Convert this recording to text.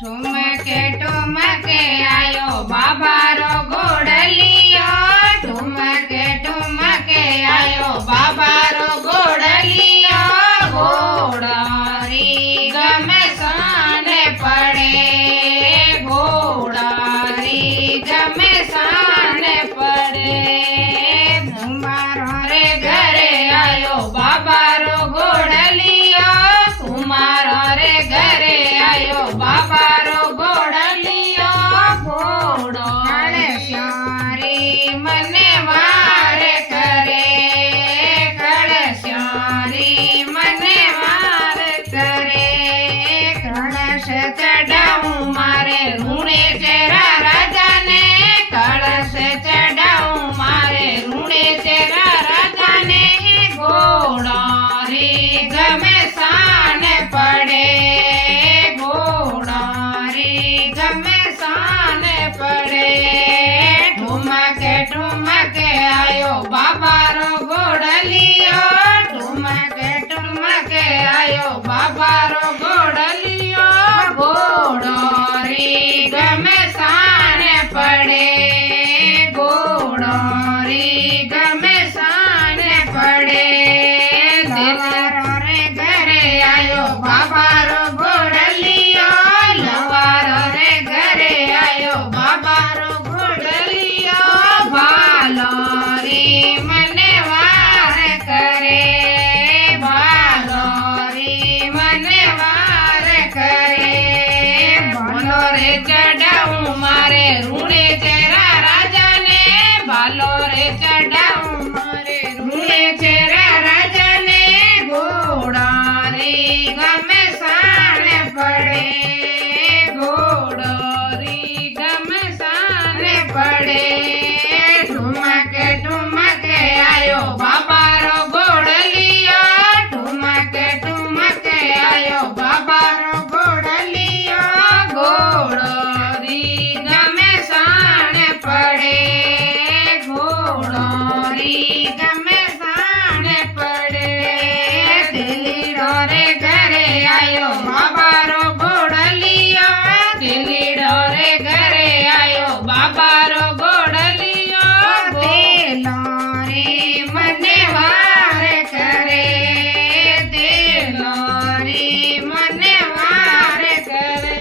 ठुमके ठुमके आयो बाबा रो घोड़लियो ठुमके ठुमके आयो बाबा रो घोड़लियो घोड़ारी गमे साने पड़े घोड़ारी गमे साने पड़े कुमारो रे घरे आयो बाबा रो घोड़लियो कुमारो रे घरे आयो बाबा रो घोड़लियो घोड़ो कळश्यारी मने वार करे कळश्यारी मने वार करे कळश चढ़ाऊं मारे रूणे चेरा राजा ने कळश चढ़ाऊं मारे रूणे चेरा राजा ने घोड़ो री गमे सान पड़े ठुमके ठुमके आयो बाबा रो घोड़लियो ठुमके ठुमके आयो बाबा रो घोड़लियो घोड़ो री गमे साने पड़े घोड़ो री गमे साने पड़े लवारो रे घरे आयो बाबा रो घोड़लियो लवारो रे घरे आयो बाबा रो भालोरी मने वार करे भालोरी मने वार करे भालो रे चढ़ाऊं मारे रूणे चेरा राजा ने भालो रे चढ़ाऊं मारे रूणे चेरा राजा ने घोड़ा री गमे साने पड़े घोड़ो री गमे साने पड़े ठुमके ठुमके आयो बाबा रो घोड़लियो ठुमके ठुमके आयो बाबा रो घोड़लियो घोड़ो री गमे साने पड़े घोड़ो री गमे साने पड़े दिलीड़ो रे घरे आयो बाबा रो घोड़लियो दिलीड़ो रे घरे आयो बाबा रो मने वार करे दिलोरी मने वार करे